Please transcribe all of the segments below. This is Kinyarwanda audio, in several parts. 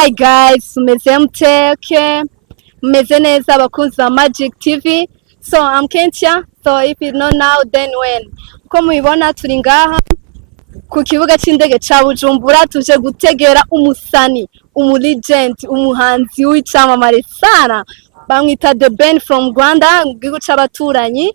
Hi guys, mumeze mute? Mumeze neza abakunzi ba Magic TV. So I'm Kentia. So if you know now then when. Uko mubibona turi ngaha ku kibuga c'indege ca Bujumbura tuje gutegera umusani, legend, umuhanzi w'icamamare sana. Bamwita The Ben from Rwanda, gihugu c'abaturanyi.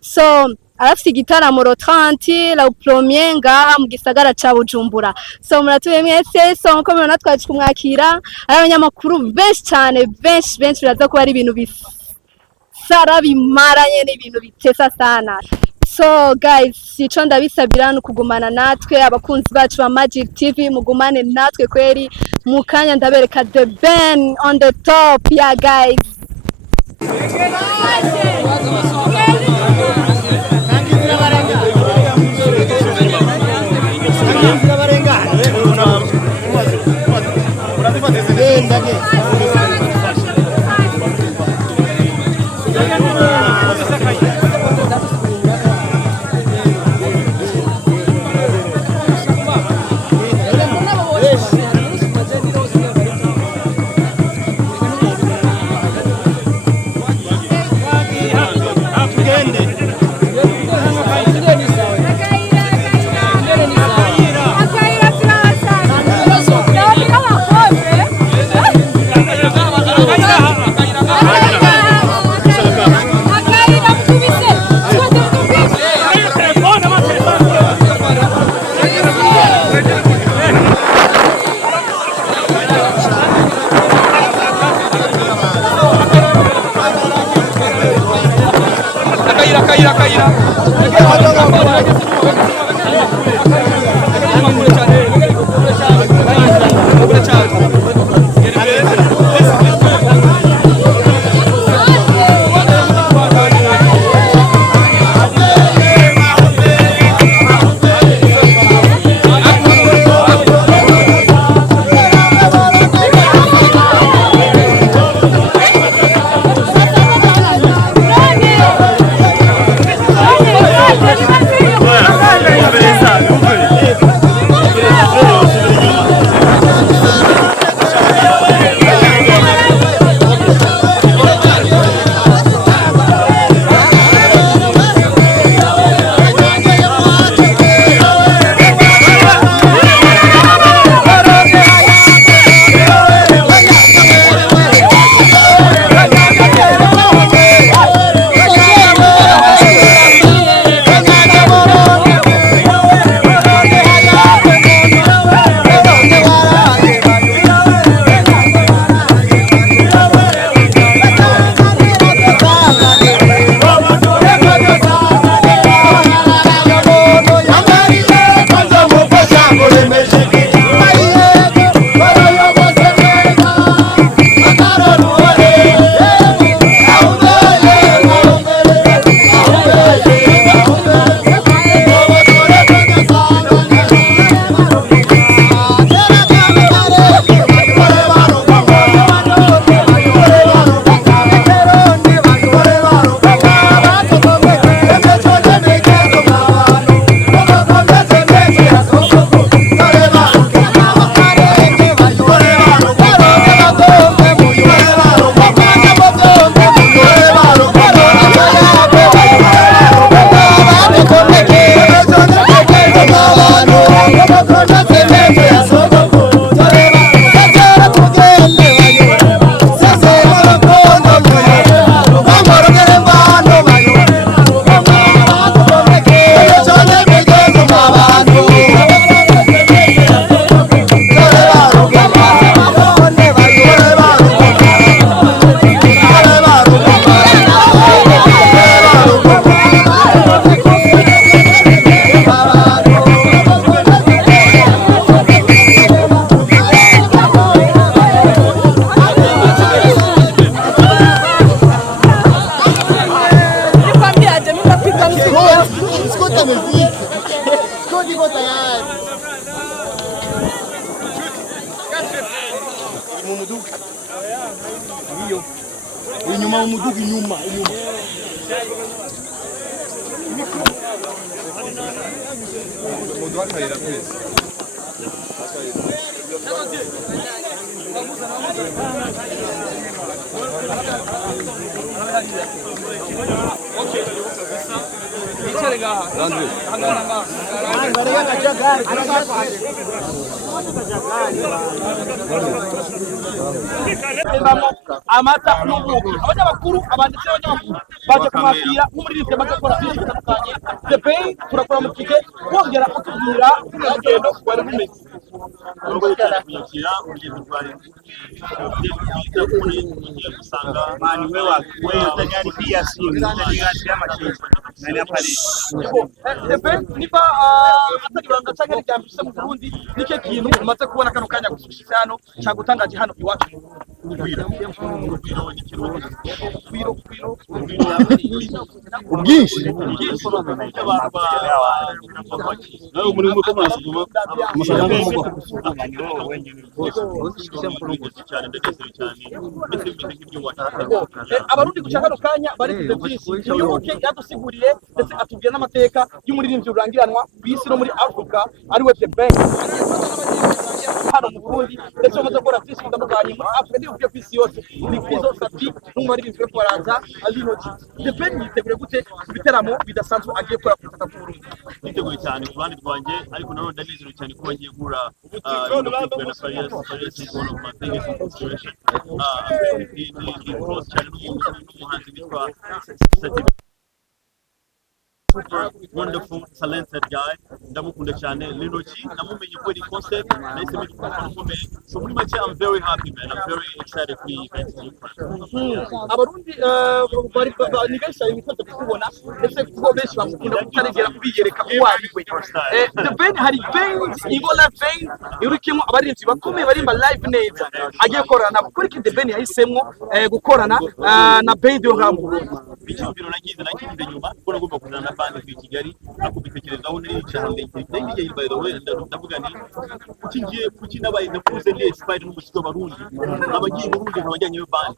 So arafite igitaramo le 30 la premier ngaha mu gisagara ca Bujumbura. So muratuye mwese, so nko mubona twaje kumwakira, ari abanyamakuru benshi cyane, benshi biraza kuba ari ibintu bisara bimaranye n'ibintu bitesa sana. So guys, ico ndabisabira no kugumana natwe abakunzi bacu ba Magic TV, mugumane natwe kweri mukanya ndabereka The Ben on the top. Yeah guys. Inyuma umudugu inyuma. Mudu akayira kwese. amata n'ubuki abanyamakuru abanditsi b'abanyamakuru baje kumwakira nk'umuririmbyi amaze gukora byinshi bitandukanye The Ben turakora mu kige wongera kutubwira urugendo rwari rumeze kunyakira urugendo rwari byiza kuri usanga mani we tayari pia singa tayari y'amakipe nani apari The Ben niba atari banga cyangwa ryambise mu Burundi nike kintu umaze kubona kano kanya gushishika hano cyagutangaje hano iwacu ubwinshi nawe muri mu komasi kuma amafaranga abarundi guca kano kanya bari byinshi yoboke yadusiguriye ndetse atubwiye n'amateka y'umuririmbyi urangiranwa bisi no muri Africa ari we The Ben hano mu Burundi ndetse bamaze gukora byinshi bitandukanye muri Africa n'ibyo kwisi yose ni kwizo sati n'umuririmbyi we Faransa Alinoji The Ben yitegure gute ibiteramo bidasanzwe agiye gukora ku butaka bw'u Burundi niteguye cyane ku ruhande rwanjye ariko nanone ndanezerewe cyane kuba ngiye guhura na Farias is one of my biggest inspiration ni close cyane n'umuhanzi witwa Sati wonderful talented guy ndamukunda cyane Linoji namumenye kuri concept nahise mbikomeye so muri make I'm very happy man I'm very excited for the event abarundi bari ni benshi bikoze kubona ndetse kuko benshi bamukunda kutarigera kubiyereka uwariwe The Ben hari veins Igola veins yurikimo abarinzi bakomeye barimba live neza agiye gukorana kuri The Ben yahisemwo gukorana na band yo ngaho icyumviro nagize nyuma kuko nagomba kuzana na band muri Kigali akubitekerezaho n'icyane ndenge by the way ndavuga ni kuki nabaye nakuze ni inspired n'umuziki w'abarundi abagiye mu Burundi nkabajyanye yo band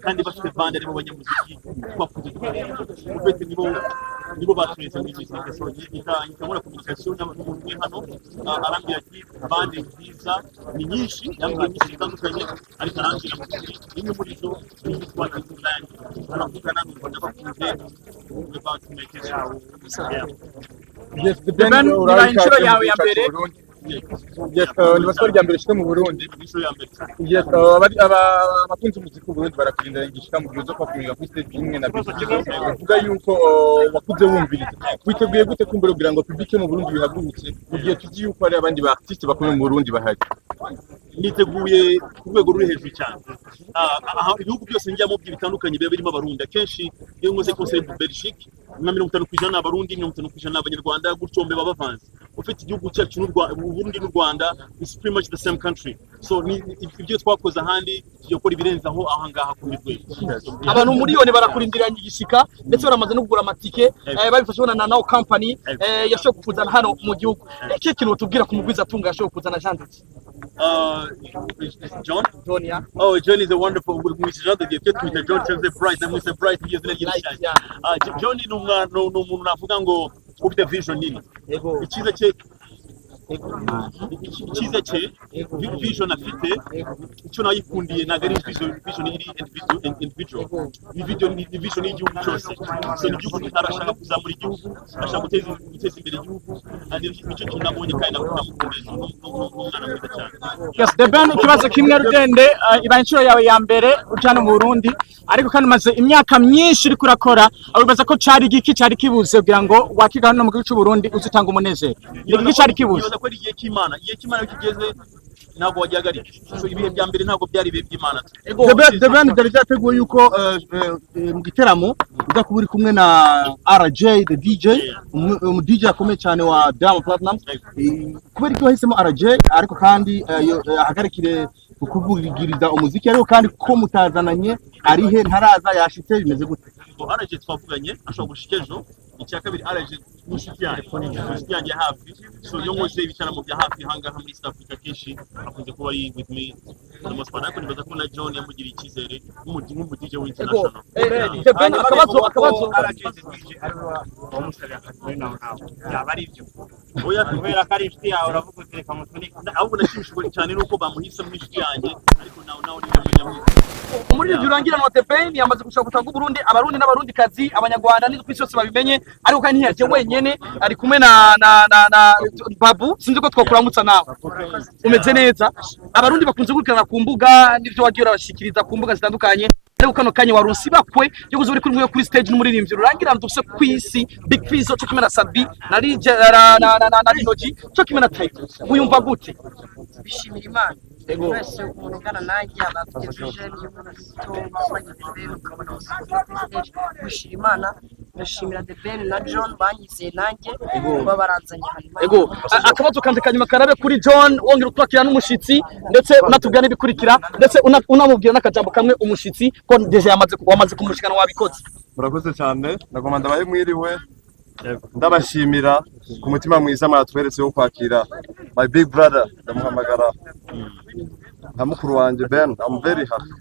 kandi bafite band ari mu banyamuziki twakuze ufite nibo baturetse muri muziki so ikamura communication n'abantu hano arambira ati band nziza ni nyinshi yambwiye nyinshi zitandukanye ariko arambira imwe muri zo ni Rwanda Land aravugana n'u bakunze about to make it out. Yes, The Ben inshuro yawe ya mbere Yes, ni basore rya mbere shite mu Burundi. Yes, abakunzi muziki mu Burundi barakurinda ingishika mu gihe zo kwakumira kuri stage imwe na bisi. Bavuga yuko wakuze wumviriza. Witeguye gute kumbura kugira ngo public mu Burundi bihagurutse mu gihe tuzi yuko ari abandi ba artiste bakomeye mu Burundi bahari. Niteguye ku rwego ruri hejuru cyane ibihugu byose njyamo bitandukanye biba birimo abarundi akenshi iyo nkoze concert mu Belgique na 50% abarundi 50% abanyarwanda gutyo mbe babavanze ufite igihugu cyacu Burundi n'u Rwanda is pretty much the same country so ibyo twakoze ahandi yo kora ibirenze aho ahangaha ku mitwe abantu miliyoni barakurindiranye igishika ndetse baramaze no kugura amatike babifashwe na Now Company yashoboye kuzana hano mu gihugu iki kintu tubwira ku mugwiza atunga yashoboye kuzana Janditse John? John, yeah. Oh, John is a wonderful musician. They get to John Chelsea Bright. I'm Mr. Bright. He is the John is no navuga ngo ufite vision nini. Ikiza cye vision afite icyo nayikundiye nagari vision iri individual ni vision y'igihugu cyose so ni igihugu arashaka kuzamura igihugu ashaka guteza imbere igihugu nicyo kintu nabonye kandi namukunze n'umwana mwiza cyane. Yes, The Ben ikibazo kimwe Rudende iba inshuro yawe ya mbere ujana mu Burundi ariko kandi umaze imyaka myinshi uri kurakora abibaza ko cari giki cari kibuze kugira ngo wakiga hano mu gihugu cy'u Burundi uzitanga umunezero igiki cari kibuze ko ari igihe cy'Imana kigeze ntabwo wajyagarika so ibihe bya mbere ntabwo byari ibihe by'Imana. The Ben byari byateguye yuko mu giteramo uza kuba uri kumwe na RJ the DJ umu DJ akomeye cyane wa Diamond Platnumz kubera ko yahisemo RJ ariko kandi ahagarikire kukuvugiriza umuziki ariko kandi ko mutazananye arihe ntaraza yashitse bimeze gute RJ twavuganye ashobora gushika ejo icya kabiri RJ n'inshuti yanjye hafi so yo nkoze ibicaramo bya hafi hangaha muri South Africa kenshi akunze kuba ari with me n'amaspana ariko nibaza ko na John yamugiriye icyizere nk'umu DJ w'international. akabazo RJ DJ umusabye akazi nawe yaba ari byo oya kubera ko ari inshuti yawe uravuga utereka mutuni ahubwo nashimishijwe cyane nuko bamuhisemo inshuti yanjye ariko nawe rurangiranwa The Ben yamaze gushaka gutanga Burundi abarundi n'abarundi kazi abanyarwanda n'izwi cyose babimenye ariko kandi ntiyaje wenyene ari kumwe na Babu sinzi ko twakuramutsa nawe umeze neza abarundi bakunze gukurikirana ku mbuga n'ivyo wagiye urabashikiriza ku mbuga zitandukanye ariko kano kanya warusi bakwe yo kuzuri kuri stage n'umuririmbyi rurangirana dufise kwisi Big Fizzo cyo kimena Sabi na na Linoji cyo kimena Type uyumva gute bishimira Imana wese umuntu ugana nanjye abafite vision y'umuntu bageze ukabona bishimira Imana ndashimira The Ben na John banyizeye nanjye kuba baranzanye hanyuma ego akabazo kanje kanyuma karabe kuri John wongera utwakira n'umushitsi ndetse unatubwira n'ibikurikira ndetse unamubwira n'akajambo kamwe umushitsi ko deje wamaze kumushikana wabikoze murakoze cyane ndagomba ndabaye mwiriwe ndabashimira ku mutima mwiza mwatweretse wo kwakira my big brother ndamuhamagara nka mukuru wanje Ben I'm very happy